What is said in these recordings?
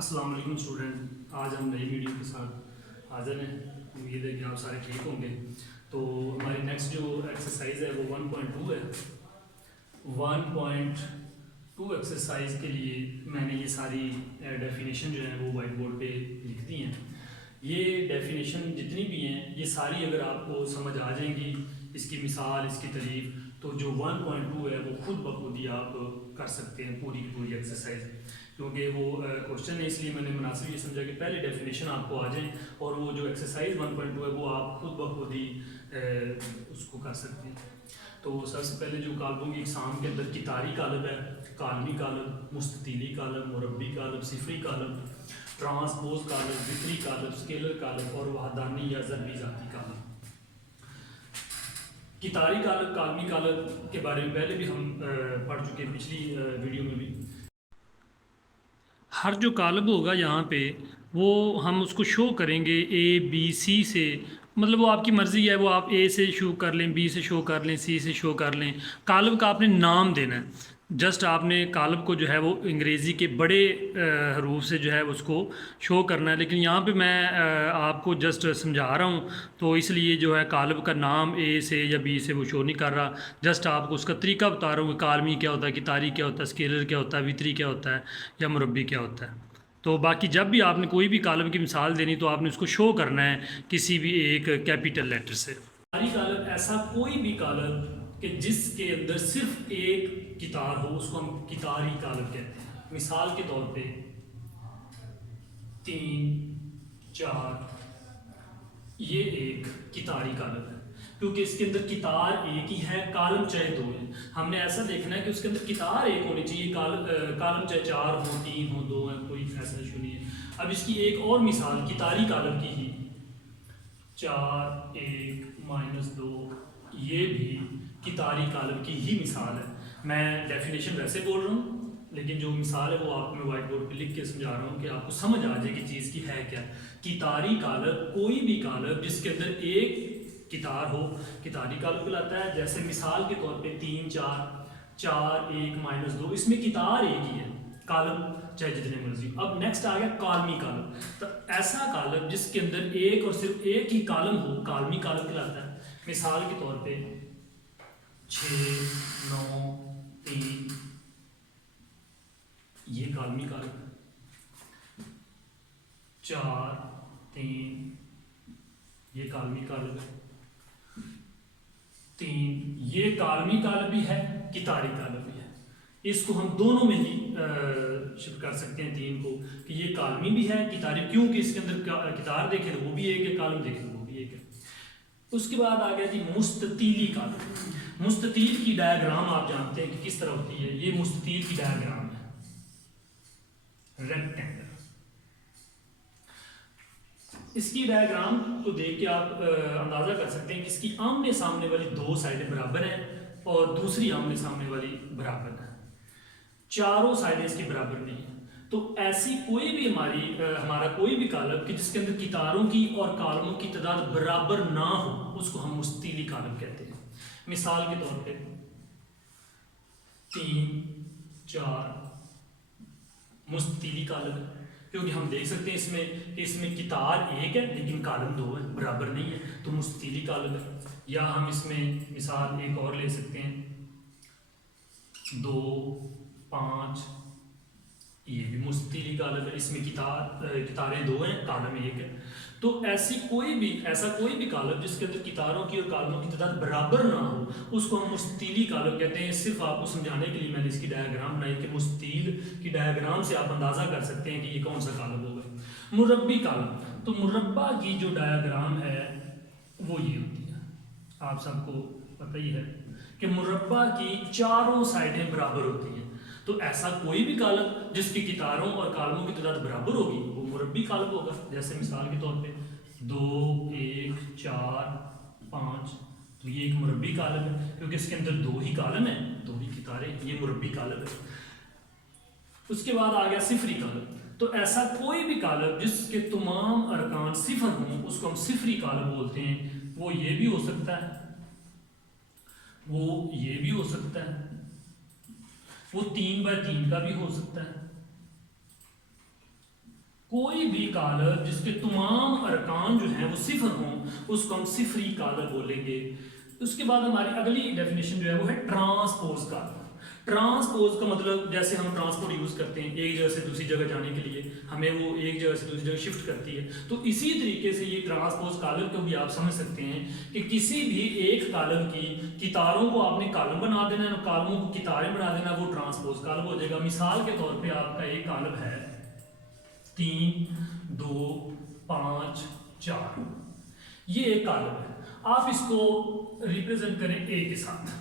अस्सलाम वालेकुम स्टूडेंट, आज हम नई वीडियो के साथ हाजिर हैं। उम्मीद है कि आप सारे ठीक होंगे। तो हमारी नेक्स्ट जो एक्सरसाइज है वो 1.2 है। 1.2 एक्सरसाइज के लिए मैंने ये सारी डेफिनेशन जो है वो वाइट बोर्ड पे लिख दी हैं। ये डेफिनेशन जितनी भी हैं ये सारी अगर आपको समझ आ जाएंगी, इसकी मिसाल, इसकी तारीफ, तो जो 1.2 है वो खुद ब खुद ही आप कर सकते हैं पूरी की पूरी एक्सरसाइज। क्योंकि वो क्वेश्चन है, इसलिए मैंने मुनासिब ये समझा कि पहले डेफिनेशन आपको आ जाए और वो जो एक्सरसाइज 1.2 है वो आप खुद ब खुद ही उसको कर सकते हैं। तो सबसे पहले जो कालबों की इकसाम के अंदर कितारी कालब है, कालमी कालब, मुस्ततीली कालब, मुरब्बी कालब, सिफरी कालब, ट्रांसपोज कालब, वितरी कालब, स्केलर कालब और वहदानी या ज़रबी ज़ाती कालब। कितारी कालब, कालमी कालब के बारे में पहले भी हम पढ़ चुके हैं, पिछली वीडियो में भी। हर जो कालब होगा यहाँ पे वो हम उसको शो करेंगे ए बी सी से, मतलब वो आपकी मर्ज़ी है, वो आप ए से शो कर लें, बी से शो कर लें, सी से शो कर लें। कालब का आपने नाम देना है। जस्ट आपने कालब को जो है वो अंग्रेज़ी के बड़े हरूफ से जो है उसको शो करना है। लेकिन यहाँ पे मैं आपको जस्ट समझा रहा हूँ, तो इसलिए जो है कालब का नाम ए से या बी से वो शो नहीं कर रहा। जस्ट आपको उसका तरीका बता रहा हूँ कि कालमी क्या होता है, कितारी क्या होता है, स्केलर क्या होता है, वितरी क्या होता है या मुरब्बी क्या होता है। तो बाकी जब भी आपने कोई भी कालम की मिसाल देनी तो आपने उसको शो करना है किसी भी एक कैपिटल लेटर से। कितारी कालम ऐसा कोई भी कालम कि जिसके अंदर सिर्फ एक कितार हो उसको हम कितारी कालम कहते हैं। मिसाल के तौर पे 3, 4, ये एक कितारी कालम है क्योंकि इसके अंदर कितार एक ही है, कालम चाहे दो है। हमने ऐसा देखना है कि उसके अंदर कितार एक होनी चाहिए, कालम चाहे 4 हो, 3 हो, 2 है, कोई ऐसा इशू नहीं है। अब इसकी एक और मिसाल कितारी कालम की ही, 4, 1, -2, ये भी कितारी कालम की ही मिसाल है। मैं डेफिनेशन वैसे बोल रहा हूँ लेकिन जो मिसाल है वो आपको मैं वाइट बोर्ड पे लिख के समझा रहा हूँ कि आपको समझ आ जाए कि चीज़ की है क्या। कितारी कालब कोई भी कालब जिसके अंदर एक कितार हो, कितारी कालब कहलाता है। जैसे मिसाल के तौर पे 3, 4, 4, 1, -2, इसमें कितार एक ही है, कालब चाहे जितने मर्जी। अब नेक्स्ट आ गया कालमी कालब। तो ऐसा कालब जिसके अंदर एक और सिर्फ एक ही कालम हो, कालमी कालब कहलाता है। मिसाल के तौर पे 6, 9, 3, ये कालमी कालब है। 4, 3, ये कालमी कालब है। 3, ये कालमी कालब भी है, कितारी कालब भी है। इसको हम दोनों में ही शिफ्ट कर सकते हैं 3 को कि ये कालमी भी है, कितारी, क्योंकि इसके अंदर कितार देखें तो वो भी एक है, कालम देखें तो वो भी एक है। उसके बाद आ गया जी मुस्ततीली कालब। मुस्ततील की डायग्राम आप जानते हैं कि किस तरह होती है। ये मुस्ततील की डायग्राम है, रेक्टेंगल। इसकी डायग्राम को देख के आप अंदाजा कर सकते हैं कि इसकी आमने सामने वाली 2 साइडें बराबर हैं और दूसरी आमने सामने वाली बराबर है। चारों साइडें इसकी बराबर नहीं है। तो ऐसी कोई भी हमारा कोई भी कालब कि जिसके अंदर कितारों की और कालमों की तादाद बराबर ना हो उसको हम मुस्ततीली कालब कहते हैं। मिसाल के तौर पे 3, 4 मुस्ततीली कालब है क्योंकि हम देख सकते हैं इसमें कि इसमें कितार एक है लेकिन कालम 2 है, बराबर नहीं है, तो मुस्ततीली कालब है। या हम इसमें मिसाल एक और ले सकते हैं 2, 5, ये भी मुस्ततीली कालब है। इसमें कितारें 2 हैं, कालम 1 है। तो ऐसा कोई भी कालब जिसके अंदर कितारों की और कालमों की तादाद बराबर ना हो उसको हम मुस्ततीली कालब कहते हैं। सिर्फ आपको समझाने के लिए मैंने इसकी डायग्राम बनाई कि मुस्ततील की डायग्राम से आप अंदाजा कर सकते हैं कि ये कौन सा कालब होगा। मुरब्बी कालब, तो मुरब्बा की जो डायग्राम है वो ये होती है, आप सबको पता ही है कि मुरब्बा की चारों साइडें बराबर होती हैं। तो ऐसा कोई भी कालब जिसकी कितारों और कालमों की तादाद बराबर होगी वो मुरब्बी कालब होगा। जैसे मिसाल के तौर पे 2, 1, 4, 5, तो ये एक मुरब्बी कालब है क्योंकि इसके अंदर 2 ही कालम है, 2 ही कितारें, ये मुरब्बी कालब है। उसके बाद आ गया सिफरी कालब। तो ऐसा कोई भी कालब जिसके तमाम अरकान सिफर हों उसको हम सिफरी कालब बोलते हैं। वो ये भी हो सकता है, वो ये भी हो सकता है, वो 3 बाय 3 का भी हो सकता है, कोई भी कालब जिसके तमाम अरकान जो हैं वो सिफर हों उसको हम सिफरी कालब बोलेंगे। उसके बाद हमारी अगली डेफिनेशन जो है वो है ट्रांसपोज कालब। ट्रांसपोज का मतलब जैसे हम ट्रांसपोर्ट यूज़ करते हैं एक जगह से दूसरी जगह जाने के लिए, हमें वो एक जगह से दूसरी जगह शिफ्ट करती है, तो इसी तरीके से ये ट्रांसपोज कालब को भी आप समझ सकते हैं कि किसी भी एक कालब की कितारों को आपने कालम बना देना है, कालमों को कितारें बना देना, वो ट्रांसपोज कालब हो जाएगा। मिसाल के तौर पर आपका एक कालब है 3 2 5 4, ये एक कालब है। आप इसको रिप्रेजेंट करें ए के साथ।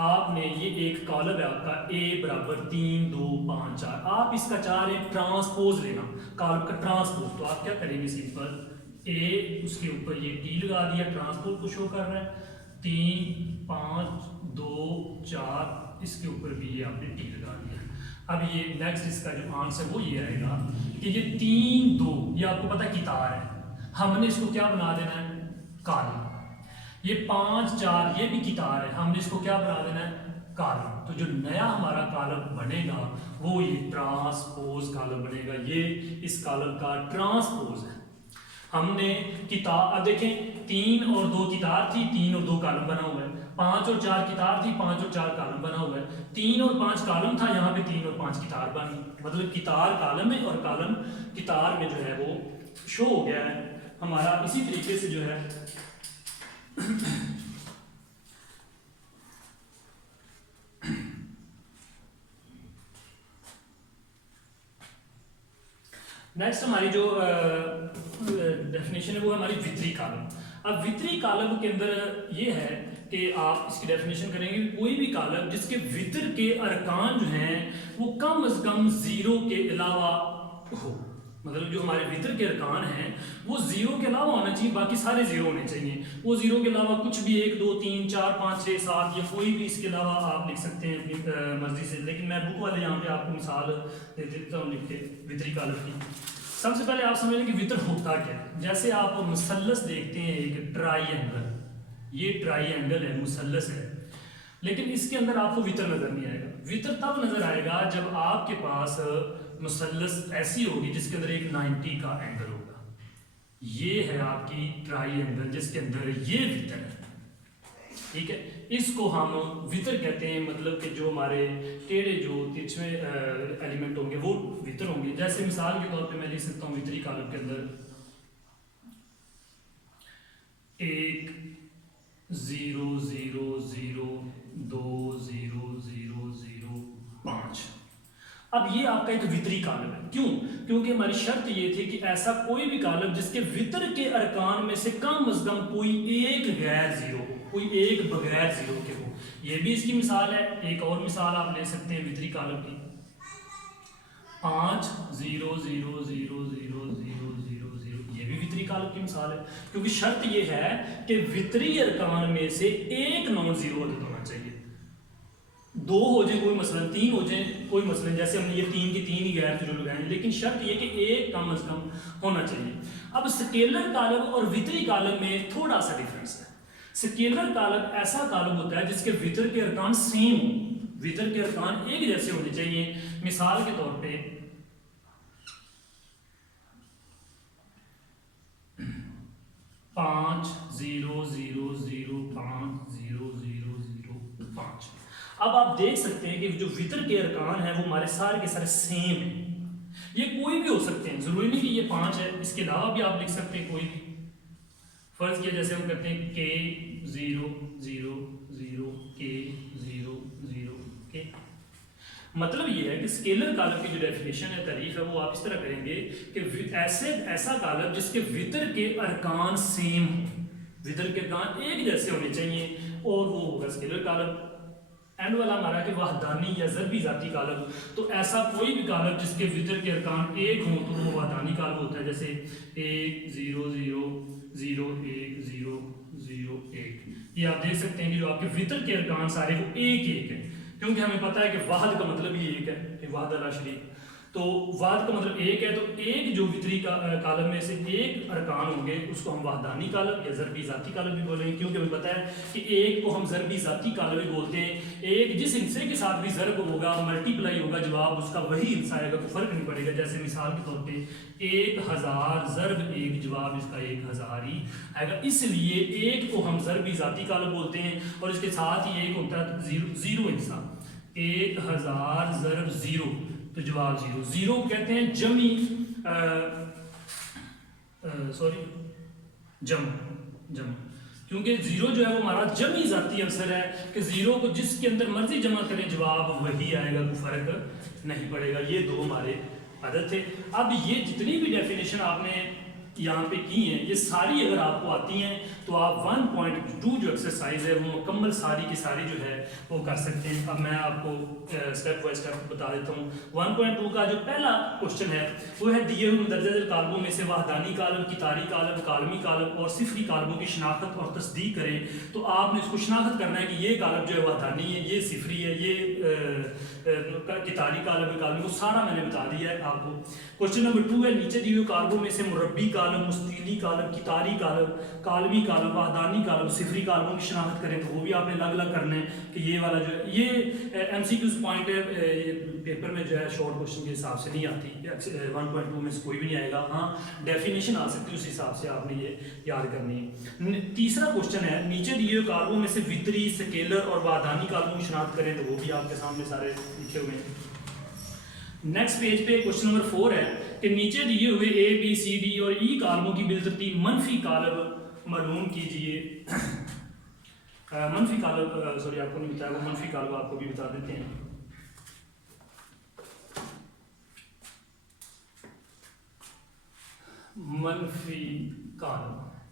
आपने ये एक कॉलम है आपका ए बराबर 3 2 5 4, आप इसका चाह रहे हैं ट्रांसपोज लेना, कॉलम का ट्रांसपोज, तो आप क्या करेंगे, सिंपल ए उसके ऊपर ये टी लगा दिया, ट्रांसपोज को शो कर रहा है, 3 5 2 4 इसके ऊपर भी ये आपने टी लगा दिया। अब ये नेक्स्ट इसका जो आंसर वो ये आएगा कि ये 3 2 ये आपको पता है कितार है, हमने इसको क्या बना देना है, कॉलम। ये 5 4 ये भी कितार है, हमने इसको क्या बना देना है, कॉलम। तो जो नया हमारा कॉलम बनेगा वो ये ट्रांसपोज कॉलम बनेगा, ये इस कॉलम का ट्रांसपोज है। हमने किताब, अब देखें 3 और 2 कितार थी, 3 और 2 कॉलम बना हुआ है, 5 और 4 कितार थी, 5 और 4 कॉलम बना हुआ है, 3 और 5 कॉलम था, यहाँ पे 3 और 5 कितार बनी, मतलब कितार कॉलम में और कॉलम कितार में जो है वो शो हो गया है हमारा। इसी तरीके से जो है नेक्स्ट हमारी जो डेफिनेशन है वो है हमारी वितरी कॉलम। अब वितरी कॉलम के अंदर ये है कि आप इसकी डेफिनेशन करेंगे कोई भी कॉलम जिसके वितर के अरकान जो हैं वो कम से कम 0 के अलावा हो, मतलब जो हमारे वितर के अरकान हैं वो 0 के अलावा होना चाहिए, बाकी सारे 0 होने चाहिए। वो 0 के अलावा कुछ भी 1 2 3 4 5 6 7 या कोई भी इसके अलावा आप लिख सकते हैं अपनी मर्जी से, लेकिन मैं बुक वाले यहाँ पे आपको मिसाल दे देता हूँ लिख के वितरी कॉलम की। सबसे पहले आप समझ लें कि वितर होता क्या है। जैसे आप मुसल्लस देखते हैं, एक ट्राइएंगल, ये ट्राइएंगल है, मुसल्लस है, लेकिन इसके अंदर आपको वितर नजर नहीं आएगा। वितर तब नजर आएगा जब आपके पास मुसल्लस ऐसी होगी जिसके अंदर एक 90 का एंगल होगा। ये है आपकी ट्राइएंगल जिसके अंदर ये वितर है, ठीक है, इसको हम वितर कहते हैं। मतलब कि जो हमारे टेढ़े जो तिरछे एलिमेंट होंगे वो वितर होंगे। जैसे मिसाल के तौर पे मैं लिख सकता हूँ वितरी कॉलम के अंदर 1 0 0 0 2 0 0 0 5। अब ये आपका एक वितरी कॉलम है। क्यों? क्योंकि हमारी शर्त ये थी कि ऐसा कोई भी कॉलम जिसके वितर के अरकान में से कम कोई एक गैर 0 हो, कोई एक बगैर 0 के हो। ये भी इसकी मिसाल है। एक और मिसाल आप ले सकते हैं वितरी कॉलम की, 5 0 0 0 0 0 0 0, ये भी वितरी कॉलम की मिसाल है। क्योंकि शर्त ये है कि वितरी अरकान में से एक नॉन जीरो अदद होना चाहिए। 2 हो जाए कोई मसलन, 3 हो जाए कोई मसलन, जैसे हमने ये 3 की 3 ही गैर जो लगाए, लेकिन शर्त ये कि एक कम से कम होना चाहिए। अब स्केलर कॉलम और वितरी कॉलम में थोड़ा सा डिफरेंस है। स्केलर कॉलम ऐसा कॉलम होता है जिसके वितर के अरकान सेम हो, वितर के अरकान एक जैसे होने चाहिए। मिसाल के तौर पे 5 0 0 0 5 0 0 0 5। अब आप देख सकते हैं कि जो वितर के अरकान है वो हमारे सारे के सारे सेम हैं। ये कोई भी हो सकते हैं, जरूरी नहीं कि ये 5 है, इसके अलावा भी आप लिख सकते हैं कोई भी। फर्ज किया जैसे हम करते हैं K 0 0 0 K 0 0 K। मतलब ये है कि स्केलर कॉलम की जो डेफिनेशन है, तारीफ है, वो आप इस तरह करेंगे कि ऐसा कॉलम जिसके वितर के अरकान सेम हो, वितर के अरकान एक जैसे होने चाहिए, और वो होगा स्केलर कॉलम। एंड वाला हमारा कि वहदानी या ज़रबी ज़ाती कॉलम, तो ऐसा कोई भी कॉलम जिसके वितर के अरकान एक हों तो वो वहदानी कॉलम होता है। जैसे 1 0 0 0 1 0 0 1, ये आप देख सकते हैं कि जो आपके वितर के अरकान सारे वो एक एक है, क्योंकि हमें पता है कि वाहद का मतलब ही एक है कि वाहद अला शरीक। तो वाद का मतलब एक है, तो एक जो वितरी कालम में से एक अरकान होंगे उसको हम वाहदानी कालम या ज़रबी ज़ाती कालम भी बोलेंगे, क्योंकि हमें पता है कि एक को हम ज़रबी ज़ाती कालम भी बोलते हैं। एक जिस हिस्से के साथ भी ज़रब होगा, मल्टीप्लाई होगा, जवाब उसका वही हिस्सा आएगा, कोई फ़र्क नहीं पड़ेगा। जैसे मिसाल के तौर पे 1000 ज़रब एक, जवाब इसका 1000 ही आएगा। इसलिए एक को हम ज़रबी ज़ाती कालम बोलते हैं और इसके साथ ही एक होता है ज़ीरो हिस्सा। 1000 ज़रब ज़ीरो, तो जवाब ज़ीरो। ज़ीरो कहते हैं जमी जम, क्योंकि ज़ीरो जो है वो हमारा जमी ज़ाती अवसर है कि ज़ीरो को जिसके अंदर मर्जी जमा करें जवाब वही आएगा, कोई फ़र्क नहीं पड़ेगा। ये दो हमारे आदत थे। अब ये जितनी भी डेफिनेशन आपने यहाँ पे की हैं, ये सारी अगर आपको आती हैं तो आप 1.2 जो एक्सरसाइज है वो मुकम्मल सारी की सारी जो है वो कर सकते हैं। अब मैं आपको स्टेप बाय स्टेप बता देता हूँ। 1.2 का जो पहला क्वेश्चन है वो है दिए हुए मुदर्रज कालमों में से वाहदानी कालम, कितारी कालम, कालमी कालम और सिफरी कालमों की शनाख्त और तस्दीक करें। तो आपने इसको शनाख्त करना है कि ये कालम जो है वाहदानी है, ये सिफरी है, ये कितारी कालम है, कालमी, वो सारा मैंने बता दिया है आपको। क्वेश्चन नंबर 2 है नीचे दिए हुए कालमों में से मुरब्बी कालम, मुस्तीली कालम, कितारी कालम, कालमी कालम, वाहदानी कालम, सिफरी कालमों की शनाख्त करें। तो वो भी आपने अलग अलग करना है कि ये वाला जो है ये MCQs पॉइंट है, ये पेपर में जो है शॉर्ट क्वेश्चन के हिसाब से नहीं आती, 1.2 में से कोई भी नहीं आएगा। हाँ, डेफिनेशन आ सकती है, उस हिसाब से आपने ये याद करनी है। तीसरा क्वेश्चन है नीचे दिए हुए कालमों में से वितरी, स्केलर और वाहदानी कालमों की शनाख्त करें। तो वो भी आपके सामने सारे लिखे हुए हैं। नेक्स्ट पेज पे क्वेश्चन नंबर 4 है कि नीचे दिए हुए A, B, C, D और E कालमों की बिलतरतीब मनफी कालम मालूम कीजिए। मनफी कालम सॉरी आपको नहीं बताया, वो मनफी कालम आपको भी बता देते हैं।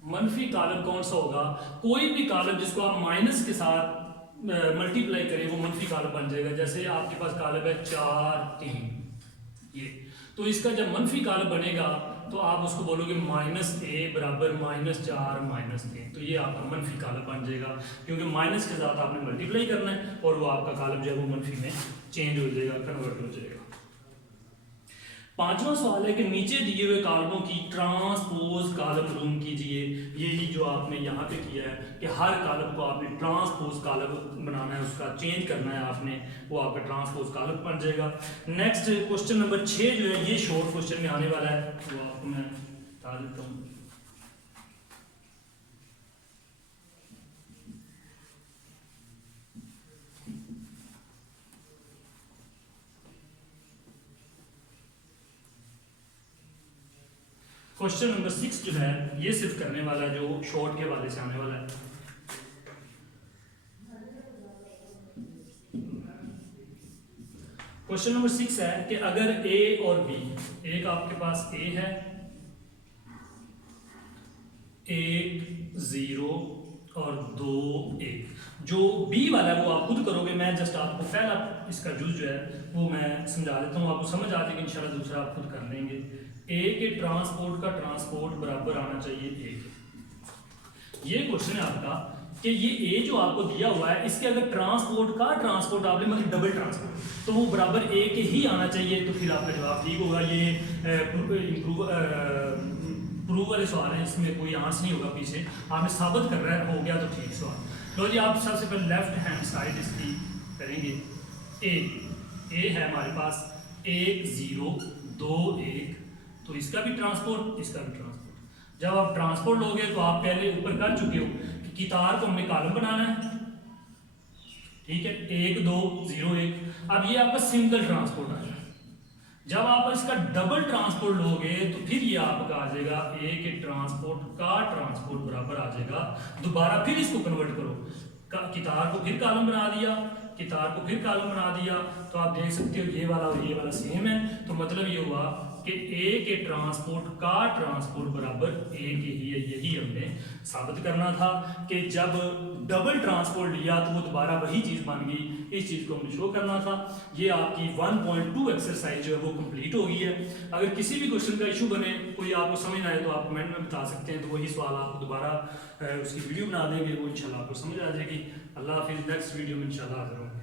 मनफी कालम कौन सा होगा? कोई भी कालम जिसको आप माइनस के साथ मल्टीप्लाई करें वो मनफी कालम बन जाएगा। जैसे आपके पास कालम है 4 3, ये तो इसका जब मनफी कालम बनेगा तो आप उसको बोलोगे -a बराबर -4 -3, तो ये आपका मनफी कालम बन जाएगा, क्योंकि माइनस के साथ आपने मल्टीप्लाई करना है और वो आपका कालम जो है वो मनफी में चेंज हो जाएगा, कन्वर्ट हो जाएगा। पांचवा सवाल है कि नीचे दिए हुए कालमों की ट्रांसपोज कालम मालूम कीजिए। यही जो आपने यहाँ पे किया है कि हर कालम को आपने ट्रांसपोज कालम बनाना है, उसका चेंज करना है आपने, वो आपका ट्रांसपोज कालम बन जाएगा। नेक्स्ट क्वेश्चन नंबर 6 जो है ये शॉर्ट क्वेश्चन में आने वाला है, वो आपको मैं बता देता हूँ। क्वेश्चन नंबर 6 जो है ये सिर्फ करने वाला जो शॉर्ट के हवाले से आने वाला है। क्वेश्चन नंबर 6 है कि अगर A और B, एक आपके पास A है, 1 0 और 2 1, जो B वाला है वो आप खुद करोगे, मैं जस्ट आपको पहला इसका जुज जो है वो मैं समझा देता हूँ, आपको समझ आ जाएगी इंशाल्लाह, दूसरा आप खुद कर लेंगे। A के ट्रांसपोर्ट का ट्रांसपोर्ट बराबर आना चाहिए 1। ये क्वेश्चन है आपका कि ये A जो आपको दिया हुआ है इसके अगर ट्रांसपोर्ट का ट्रांसपोर्ट आपने मतलब डबल ट्रांसपोर्ट तो वो बराबर A के ही आना चाहिए, तो फिर आपका जवाब ठीक होगा। ये प्रूव वाले सवाल हैं, इसमें कोई आंसर नहीं होगा, पीछे आपने साबित कर रहा है, हो गया तो ठीक सवाल। लो जी, आप सबसे पहले लेफ्ट हैंड साइड इसकी करेंगे। A है हमारे पास 1 0 2 1, तो इसका भी ट्रांसपोर्ट, इसका भी ट्रांसपोर्ट। जब आप ट्रांसपोर्ट लोगे तो आप पहले ऊपर कर चुके हो कि कितार को हमने कॉलम बनाना है, ठीक है, 1 2 0 1। अब ये आपका सिंगल ट्रांसपोर्ट आ जाएगा। जब आप इसका डबल ट्रांसपोर्ट लोगे तो फिर ये आपका आ जाएगा A के ट्रांसपोर्ट का ट्रांसपोर्ट बराबर आ जाएगा। दोबारा फिर इसको कन्वर्ट करो, कितार को फिर कॉलम बना दिया, कितार को फिर कॉलम बना दिया, तो आप देख सकते हो ये वाला और ये वाला सेम है। तो मतलब ये हुआ कि A के ट्रांसपोर्ट का ट्रांसपोर्ट बराबर A के ही है। यही हमने साबित करना था कि जब डबल ट्रांसपोर्ट लिया तो वो दोबारा वही चीज़ बन गई, इस चीज़ को हमने शो करना था। ये आपकी 1.2 एक्सरसाइज जो है वो कंप्लीट हो गई है। अगर किसी भी क्वेश्चन का इशू बने, कोई आपको समझ ना आए तो आप कमेंट में बता सकते हैं, तो वही सवाल आपको दोबारा उसकी वीडियो बना देंगे, वो इंशाल्लाह आपको समझ आ जाएगी। अल्लाह हाफिज़, नेक्स्ट वीडियो में इंशाल्लाह हाजिर होंगे।